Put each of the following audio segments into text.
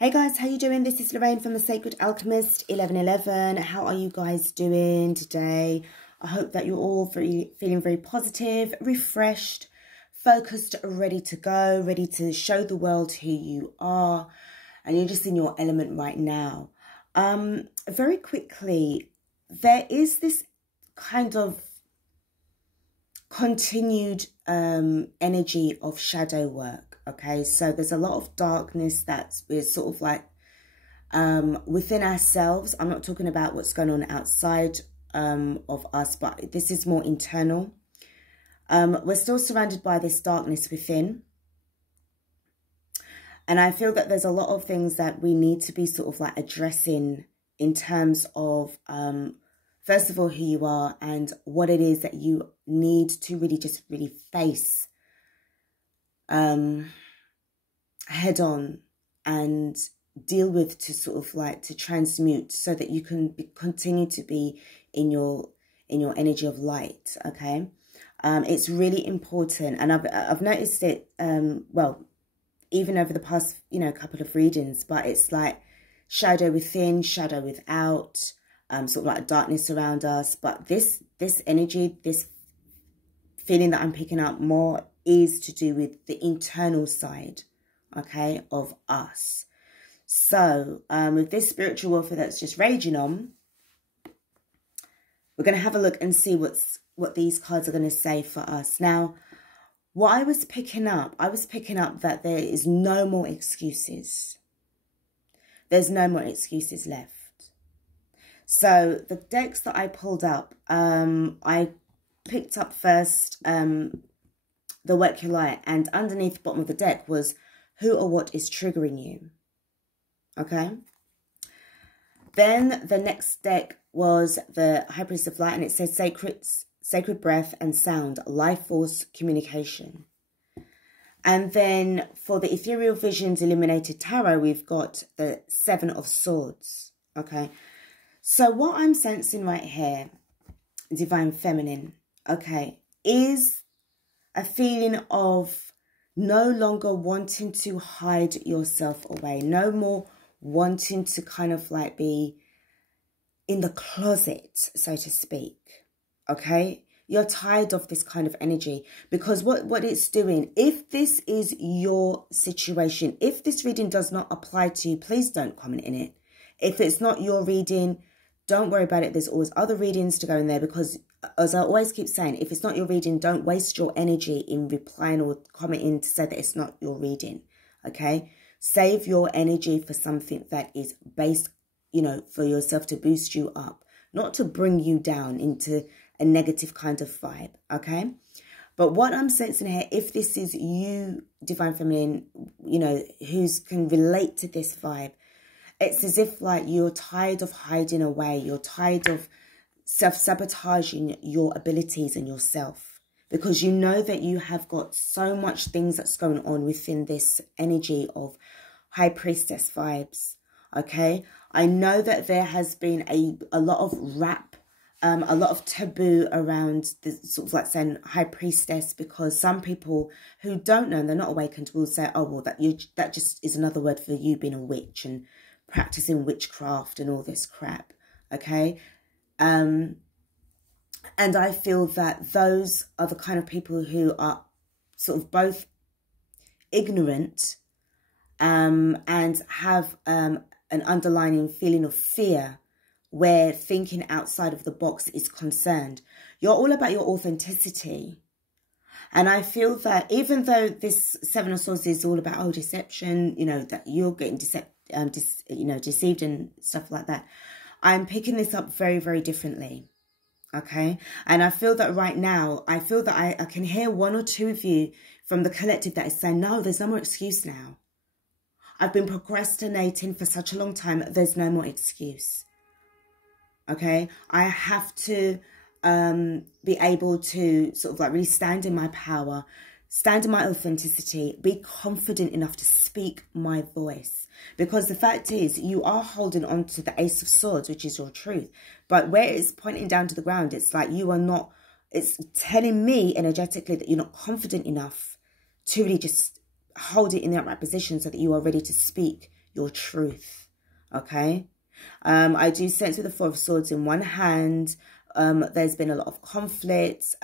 Hey guys, how you doing? This is Lorraine from the Sacred Alchemist 1111. How are you guys doing today? I hope that you're all feeling very positive, refreshed, focused, ready to go, ready to show the world who you are, and you're just in your element right now. Very quickly, there is this kind of continued energy of shadow work. Okay, so there's a lot of darkness that's sort of like within ourselves. I'm not talking about what's going on outside of us, but this is more internal. We're still surrounded by this darkness within. And I feel that there's a lot of things that we need to be sort of like addressing in terms of, first of all, who you are and what it is that you need to really face head on and deal with, to sort of like to transmute, so that you can continue to be in your energy of light. Okay, it's really important, and I've noticed it well, even over the past couple of readings, but it's like shadow within, shadow without, sort of like darkness around us. But this energy, this feeling that I'm picking up more is to do with the internal side, okay, of us. So with this spiritual warfare that's just raging on, we're going to have a look and see what these cards are going to say for us. Now, what I was picking up that there is no more excuses. There's no more excuses left. So the decks that I pulled up, I picked up first the Work Your Light, and underneath the bottom of the deck was who or what is triggering you. Okay. Then the next deck was the High Priest of Light, and it says sacred breath and sound, life force communication. And then for the Ethereal Visions Illuminated Tarot, we've got the Seven of Swords. Okay. So what I'm sensing right here, Divine Feminine, okay, is a feeling of no longer wanting to hide yourself away. No more wanting to kind of like be in the closet, so to speak. Okay? You're tired of this kind of energy, because what it's doing, if this is your situation, if this reading does not apply to you, please don't comment in it. If it's not your reading, don't worry about it. There's always other readings to go in there, because as I always keep saying, if it's not your reading, don't waste your energy in replying or commenting to say that it's not your reading. Okay? Save your energy for something that is based, for yourself, to boost you up, not to bring you down into a negative kind of vibe. Okay? But what I'm sensing here, if this is you, Divine Feminine, who can relate to this vibe, it's as if like you're tired of hiding away. You're tired of self-sabotaging your abilities and yourself, because you know that you have got so much things that's going on within this energy of High Priestess vibes. Okay, I know that there has been a lot of rap, a lot of taboo around the sort of like saying High Priestess, because some people who don't know and they're not awakened will say, oh well, that just is another word for you being a witch and practicing witchcraft and all this crap. Okay. And I feel that those are the kind of people who are sort of both ignorant and have an underlying feeling of fear, where thinking outside of the box is concerned. You're all about your authenticity. And I feel that even though this Seven of Swords is all about deception, that you're getting deceived and stuff like that, I'm picking this up very, very differently. Okay. And I feel that right now, I feel that I can hear one or two of you from the collective that is saying, no, there's no more excuse now. I've been procrastinating for such a long time. There's no more excuse. Okay. I have to be able to sort of like really stand in my power, stand in my authenticity, be confident enough to speak my voice. Because the fact is, you are holding on to the Ace of Swords, which is your truth. But where it's pointing down to the ground, it's like you are not, it's telling me energetically that you're not confident enough to really just hold it in the upright position so that you are ready to speak your truth. Okay. I do sense with the Four of Swords in one hand, there's been a lot of conflict,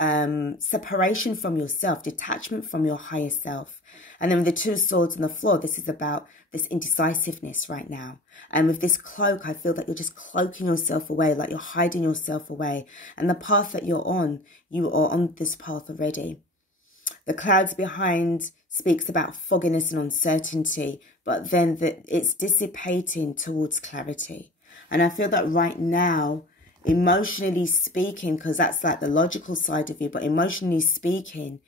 separation from yourself, detachment from your higher self. And then with the Two of Swords on the floor, this is about this indecisiveness right now. And with this cloak, I feel that you're just cloaking yourself away, like you're hiding yourself away. And the path that you're on, you are on this path already. The clouds behind speaks about fogginess and uncertainty, but then it's dissipating towards clarity. And I feel that right now, emotionally speaking, because that's like the logical side of you, but emotionally speaking,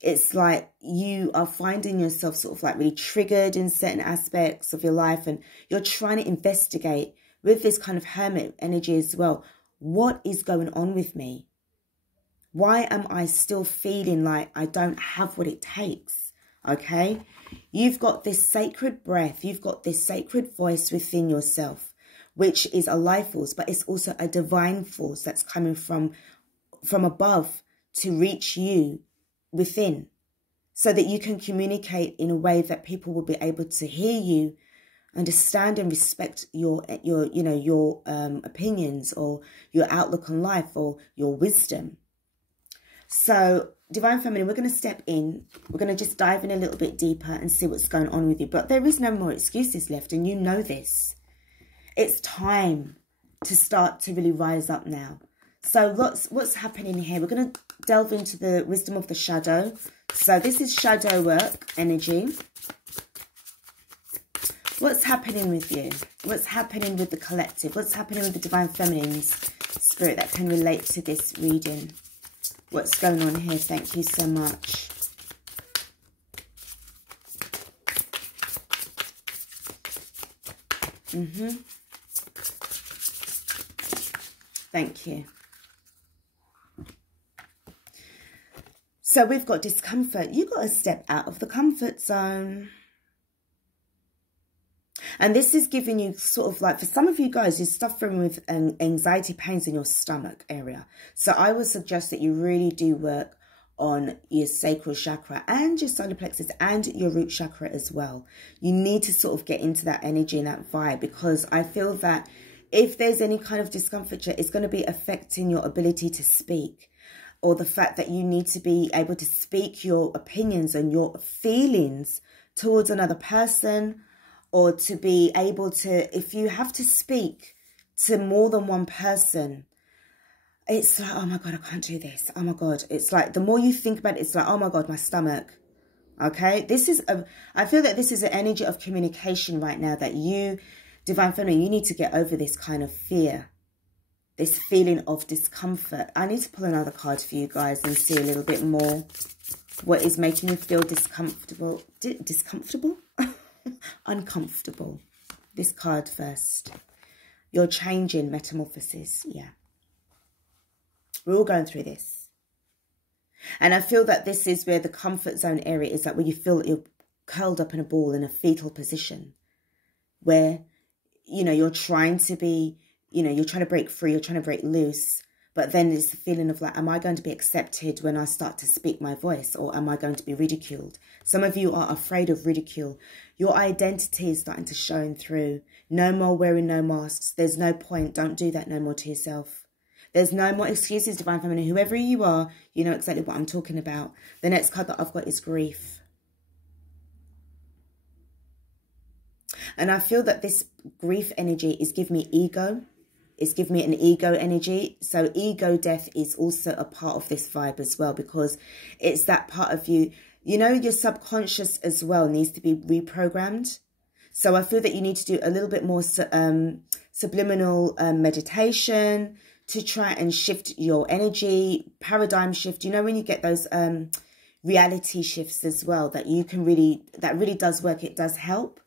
it's like you are finding yourself sort of like really triggered in certain aspects of your life, and you're trying to investigate with this kind of hermit energy as well. What is going on with me? Why am I still feeling like I don't have what it takes? Okay? You've got this sacred breath. You've got this sacred voice within yourself, which is a life force, but it's also a divine force that's coming from above to reach you within, so that you can communicate in a way that people will be able to hear you, understand and respect your opinions or your outlook on life or your wisdom. So, Divine Feminine, we're going to step in. We're going to just dive in a little bit deeper and see what's going on with you. But there is no more excuses left, and you know this. It's time to start to really rise up now. So what's happening here? We're going to delve into the wisdom of the shadow. So this is shadow work energy. What's happening with you? What's happening with the collective? What's happening with the Divine Feminine's spirit that can relate to this reading? What's going on here? Thank you so much. Thank you. So we've got discomfort. You've got to step out of the comfort zone. And this is giving you sort of like, for some of you guys, you're suffering with anxiety pains in your stomach area. So I would suggest that you really do work on your sacral chakra and your solar plexus and your root chakra as well. You need to sort of get into that energy and that vibe, because I feel that if there's any kind of discomfiture, it's going to be affecting your ability to speak, or the fact that you need to be able to speak your opinions and your feelings towards another person, or to be able to, if you have to speak to more than one person, it's like, oh my God, I can't do this. Oh my God. It's like, the more you think about it, it's like, oh my God, my stomach. Okay. I feel that this is an energy of communication right now that you, Divine Feminine, you need to get over this kind of fear, this feeling of discomfort. I need to pull another card for you guys and see a little bit more what is making you feel discomfortable. Discomfortable? Uncomfortable. This card first. You're changing, metamorphosis. Yeah. We're all going through this. And I feel that this is where the comfort zone area is, like where you feel you're curled up in a ball in a fetal position, where, you know, you're trying to be, you know, you're trying to break free, you're trying to break loose. But then there's the feeling of like, am I going to be accepted when I start to speak my voice, or am I going to be ridiculed? Some of you are afraid of ridicule. Your identity is starting to shine through. No more wearing no masks. There's no point. Don't do that no more to yourself. There's no more excuses, Divine Feminine. Whoever you are, you know exactly what I'm talking about. The next card that I've got is grief. And I feel that this grief energy is giving me ego. It's giving me an ego energy. So ego death is also a part of this vibe as well, because it's that part of you, you know, your subconscious as well needs to be reprogrammed. So I feel that you need to do a little bit more subliminal meditation to try and shift your energy, paradigm shift. You know, when you get those reality shifts as well, that you can really, that really does work. It does help.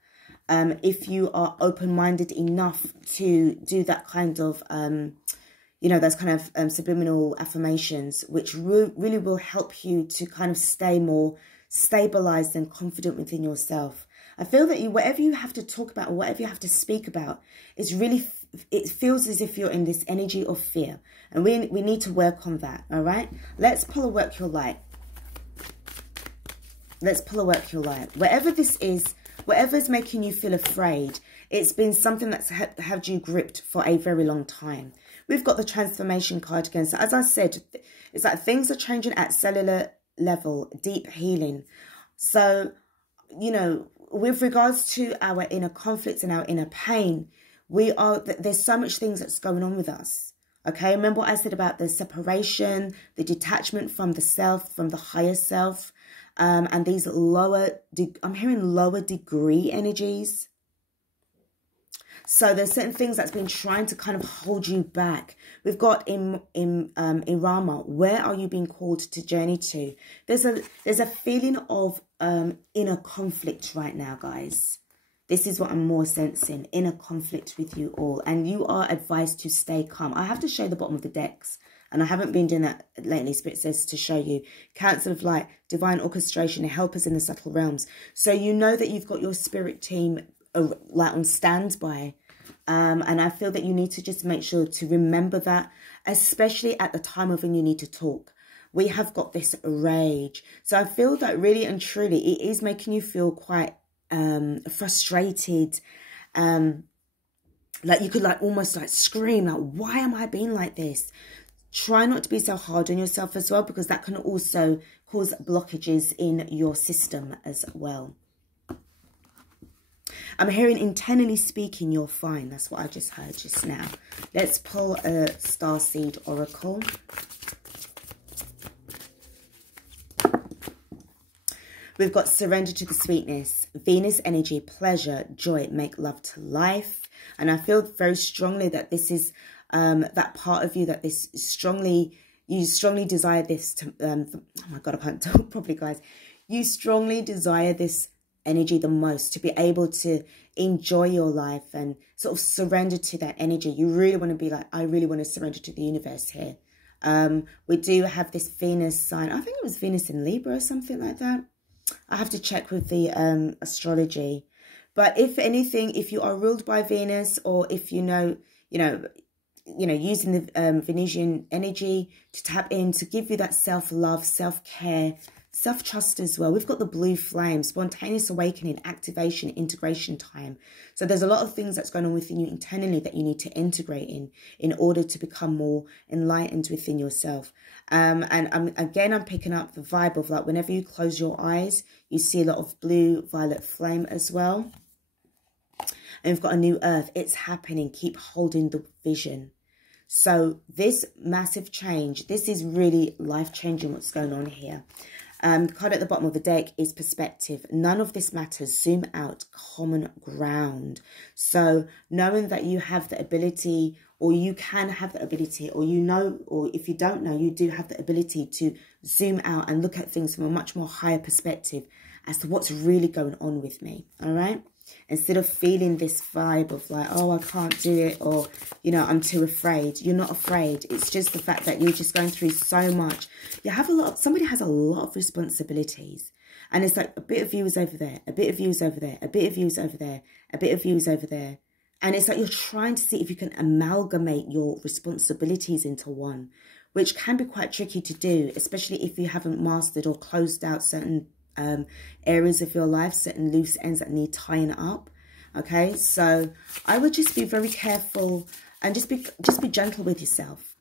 If you are open-minded enough to do that kind of, you know, those kind of subliminal affirmations, which really will help you to kind of stay more stabilized and confident within yourself. I feel that whatever you have to talk about or whatever you have to speak about is really, it feels as if you're in this energy of fear. And we need to work on that, all right? Let's pull a work your light. Let's pull a work your light. Whatever this is, whatever's making you feel afraid, it's been something that's had you gripped for a very long time. We've got the transformation card again. So as I said, it's like things are changing at cellular level, deep healing. So, you know, with regards to our inner conflicts and our inner pain, there's so much things that's going on with us. Okay, remember what I said about the separation, the detachment from the self, from the higher self, and these I'm hearing lower degree energies. So there's certain things that's been trying to kind of hold you back. We've got in Rama, where are you being called to journey to? There's a feeling of inner conflict right now, guys. This is what I'm more sensing, inner conflict with you all. And you are advised to stay calm. I have to show the bottom of the decks. And I haven't been doing that lately. Spirit says to show you. Council of Light, Divine Orchestration, help us in the subtle realms. So you know that you've got your spirit team like on standby. And I feel that you need to just make sure to remember that, especially at the time of when you need to talk. We have got this rage. So I feel that really and truly it is making you feel quite frustrated, like you could like almost like scream, like, why am I being like this? Try not to be so hard on yourself as well, because that can also cause blockages in your system as well. I'm hearing internally speaking, you're fine. That's what I just heard just now. Let's pull a Starseed Oracle. We've got surrender to the sweetness, Venus energy, pleasure, joy, make love to life. And I feel very strongly that this is that part of you that you strongly desire this to, oh my God, I can't talk properly, guys. You strongly desire this energy the most, to be able to enjoy your life and sort of surrender to that energy. You really want to be like, I really want to surrender to the universe here. We do have this Venus sign. I think it was Venus in Libra or something like that. I have to check with the astrology. But if anything, if you are ruled by Venus, or if you know, using the Venusian energy to tap in, to give you that self-love, self-care, self-trust as well. We've got the blue flame, spontaneous awakening, activation, integration time. So there's a lot of things that's going on within you internally that you need to integrate in order to become more enlightened within yourself. And I'm picking up the vibe of like whenever you close your eyes, you see a lot of blue, violet flame as well. And we've got a new earth. It's happening. Keep holding the vision. So this massive change, this is really life-changing what's going on here. The card at the bottom of the deck is perspective. None of this matters. Zoom out. Common ground. So knowing that you have the ability, or you can have the ability, or you know, or if you don't know, you do have the ability to zoom out and look at things from a much more higher perspective as to what's really going on with me. All right? Instead of feeling this vibe of like, oh, I can't do it, or, you know, I'm too afraid. You're not afraid. It's just the fact that you're just going through so much. You have somebody has a lot of responsibilities. And it's like a bit of you is over there, a bit of you is over there, a bit of you is over there, a bit of you is over there. And it's like you're trying to see if you can amalgamate your responsibilities into one, which can be quite tricky to do, especially if you haven't mastered or closed out certain areas of your life, certain loose ends that need tying up. Okay, so I would just be very careful and just be gentle with yourself.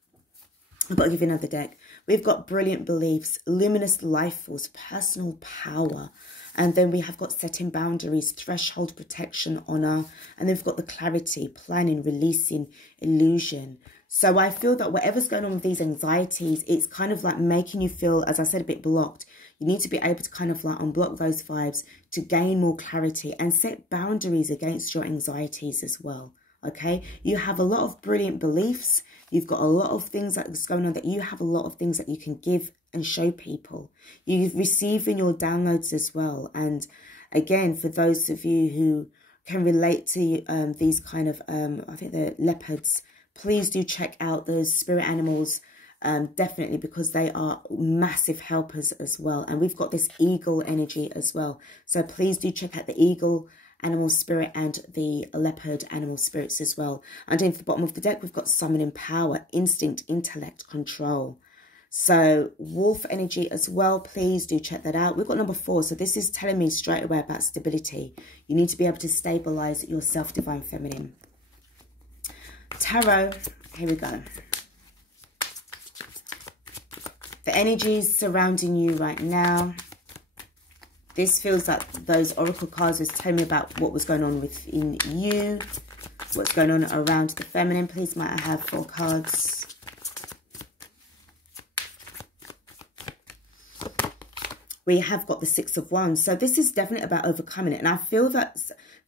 I've got to give you another deck. We've got brilliant beliefs, luminous life force, personal power, and then we have got setting boundaries, threshold protection, honor, and then we've got the clarity, planning, releasing, illusion. So I feel that whatever's going on with these anxieties, it's kind of like making you feel, as I said, a bit blocked. You need to be able to kind of like unblock those vibes to gain more clarity and set boundaries against your anxieties as well. Okay, you have a lot of brilliant beliefs. You've got a lot of things that's going on, that you have a lot of things that you can give and show people. You receive in your downloads as well. And again, for those of you who can relate to these kind of, I think they're leopards, please do check out those spirit animals. Definitely, because they are massive helpers as well. And we've got this eagle energy as well. So please do check out the eagle animal spirit and the leopard animal spirits as well. And in the bottom of the deck, we've got summoning power, instinct, intellect, control. So wolf energy as well, please do check that out. We've got number 4. So this is telling me straight away about stability. You need to be able to stabilize yourself, Divine Feminine. Tarot, here we go. The energies surrounding you right now. This feels like those oracle cards was telling me about what was going on within you. What's going on around the feminine. Please, might I have 4 cards? We have got the 6 of Wands. So this is definitely about overcoming it. And I feel that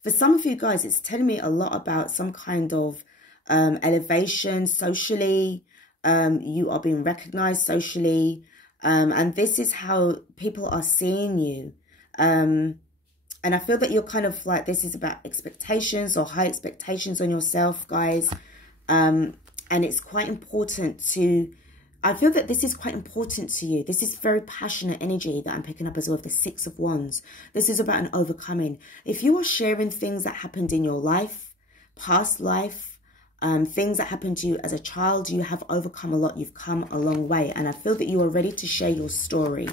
for some of you guys, it's telling me a lot about some kind of elevation socially. You are being recognized socially. And this is how people are seeing you. And I feel that you're kind of like, this is about expectations or high expectations on yourself, guys. And it's quite important to... I feel that this is quite important to you. This is very passionate energy that I'm picking up as well, the 6 of Wands. This is about an overcoming. If you are sharing things that happened in your life, past life, things that happened to you as a child, you have overcome a lot. You've come a long way. And I feel that you are ready to share your story,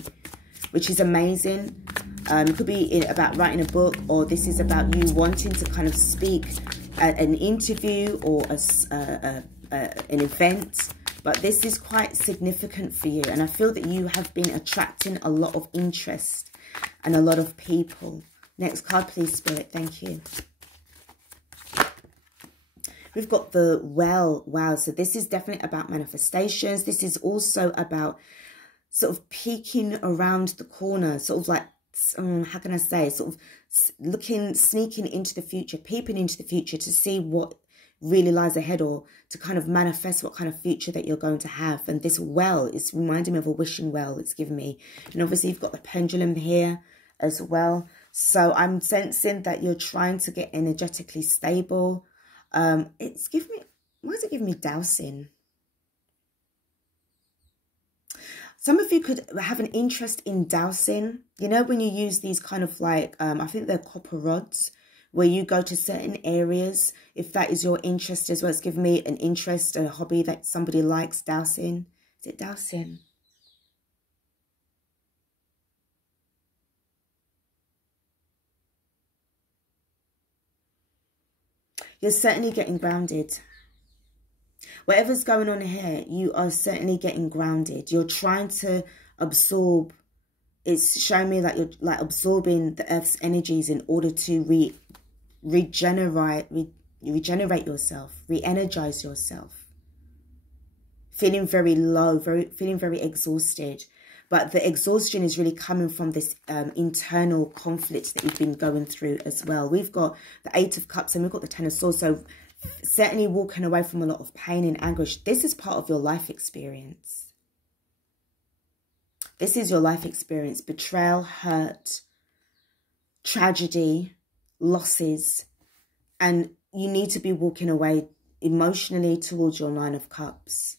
which is amazing. It could be about writing a book, or this is about you wanting to kind of speak at an interview or an event. But this is quite significant for you. And I feel that you have been attracting a lot of interest and a lot of people. Next card, please, Spirit. Thank you. We've got the well. Wow. So this is definitely about manifestations. This is also about sort of peeking around the corner. Sort of like, how can I say? Sort of sneaking into the future, peeping into the future to see what really lies ahead, or to kind of manifest what kind of future that you're going to have. And this well is reminding me of a wishing well it's given me. And obviously you've got the pendulum here as well. So I'm sensing that you're trying to get energetically stable. It's giving me, why is it giving me dowsing? Some of you could have an interest in dowsing. You know, when you use these kind of like, I think they're copper rods, where you go to certain areas. If that is your interest as well, it's given me an interest, a hobby that somebody likes, dowsing. Is it dowsing? You're certainly getting grounded. Whatever's going on here, you are certainly getting grounded. You're trying to absorb. It's showing me that you're like absorbing the Earth's energies in order to regenerate yourself, re-energize yourself. Feeling very low, feeling very exhausted. But the exhaustion is really coming from this internal conflict that you've been going through as well. We've got the 8 of Cups and we've got the 10 of Swords. So certainly walking away from a lot of pain and anguish. This is part of your life experience. This is your life experience. Betrayal, hurt, tragedy, losses. And you need to be walking away emotionally towards your 9 of Cups.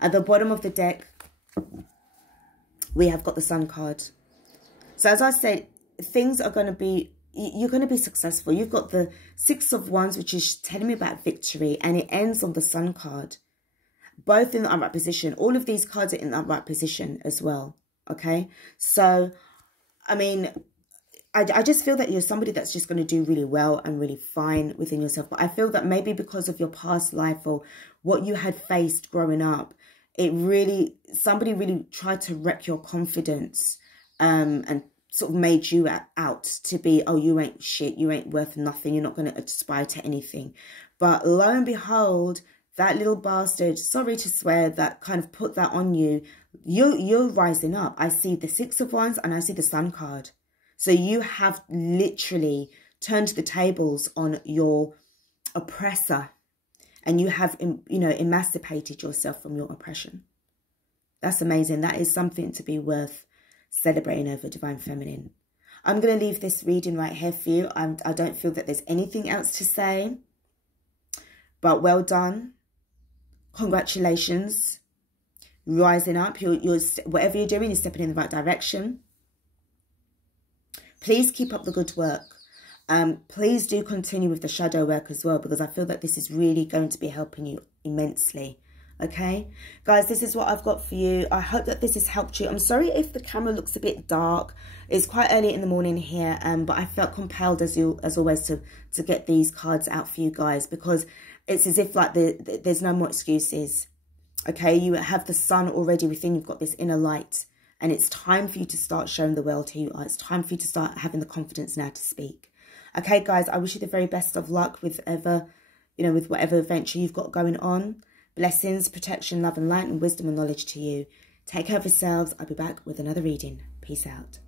At the bottom of the deck, we have got the Sun card. So as I said, things are going to be, you're going to be successful. You've got the 6 of Wands, which is telling me about victory, and it ends on the Sun card. Both in the upright position. All of these cards are in the upright position as well. Okay? So, I mean, I just feel that you're somebody that's just going to do really well and really fine within yourself. But I feel that maybe because of your past life or what you had faced growing up, somebody really tried to wreck your confidence and sort of made you out to be, oh, you ain't shit, you ain't worth nothing, you're not going to aspire to anything. But lo and behold, that little bastard, sorry to swear, that kind of put that on you, you're rising up. I see the 6 of Wands and I see the Sun card. So you have literally turned the tables on your oppressor, and you have, emancipated yourself from your oppression. That's amazing. That is something to be worth celebrating over, Divine Feminine. I'm going to leave this reading right here for you. I don't feel that there's anything else to say. But well done. Congratulations. Rising up. Whatever you're doing, you're stepping in the right direction. Please keep up the good work. Please do continue with the shadow work as well, because I feel that this is really going to be helping you immensely. Okay, guys, this is what I've got for you. I hope that this has helped you. I'm sorry if the camera looks a bit dark. It's quite early in the morning here, but I felt compelled as always to get these cards out for you guys, because it's as if like there's no more excuses. Okay, you have the sun already within. You've got this inner light, and it's time for you to start showing the world who you are. It's time for you to start having the confidence now to speak. Okay, guys, I wish you the very best of luck with whatever venture you've got going on. Blessings, protection, love and light, and wisdom and knowledge to you. Take care of yourselves. I'll be back with another reading. Peace out.